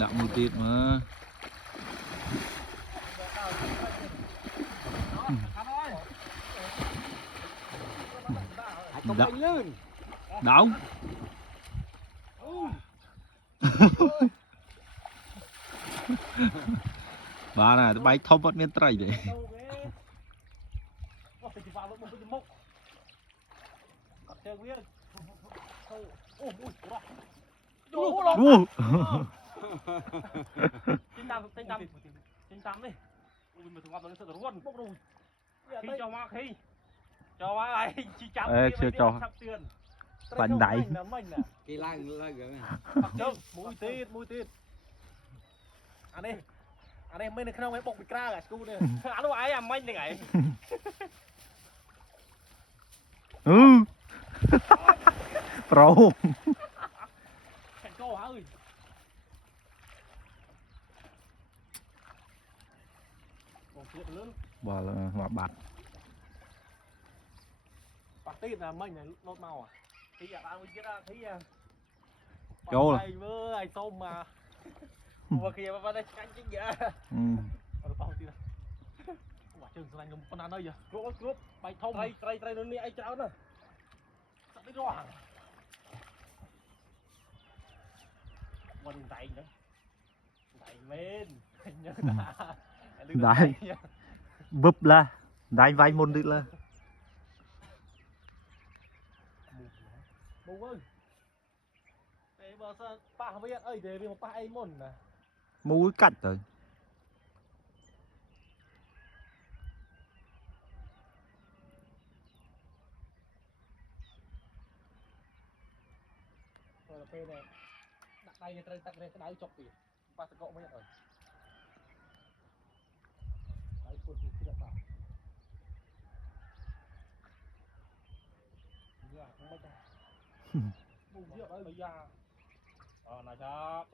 Đặng một tiết mà. Đậu. Bà này bay thông mất miên trai đấy. Trên tắm đi. Ui mà thằng ngọc nó sợ ruột bốc rồi. Khi cho má khi. Cho má lại chi chắp Chưa cho. Bánh đáy. Kỳ lang gỡ. Chừng, mũi tít. Anh đây mấy này không mấy bọc bị cra cả scu đây. Anh đâu ai làm manh này ngại. Ừ. Pro. Cảnh cô hả ơi. Bỏ là mà bạt. Bạt tít là manh này nốt màu à. Thì giờ anh biết ra thấy Châu là. với ai tôm mà. Mà kia mà đây canh chính vậy. Ừ. Rồi bao tiêu. Quả chừng lành một con ăn đây vậy. Cướp bay thông. Trai nó đi ai cháu nè. Sao biết rõ hả? Quần tay nữa. Tay men. Đấy. Bụp là. Đấy vay môn đi là. Bố ơi. Để bờ sao ba không biết ơi để vì một ba ai môn nè. Mũi cắt rồi. Rồi là phê này. Đặt tay này tặng này cái đáy chọc kìa. Ba sẽ cọ mới nhận rồi. Đấy cuốn thì chưa vào. Dạ không bao giờ. Bùng rượu ơi bây giờ. Nào chào.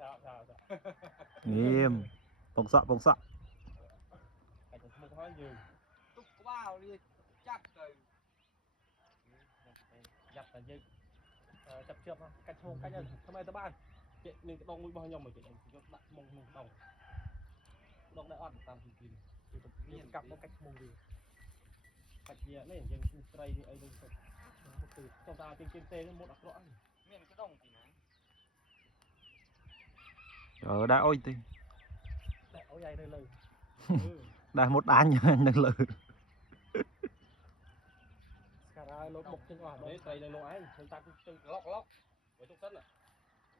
Nghiêm. Bông sọ. Anh cũng không nói nhiều. Túc bao đi chắc rồi. Dập là gì? Chập chượp không? Cách hôn cách nhân. Hôm nay tao ban. Chuyện mình cái bông mũi bao nhiêu mà chuyện này đặt mông đồng. Đồng đại oan tam thì kìm. Thì cặp nó cách mông gì. Cách gì này dân tray đi ấy đâu. Một từ trong ta trên tê nó một đặc rõ. Miền cái đồng thì này. Ở đã ôi tí. Đại ôi ai đây lời. Đã một án nha nâng lử. Cả ai lột bọc trên oan đấy tray đây lỗ anh. Chúng ta cứ lóc. Với trong sân à.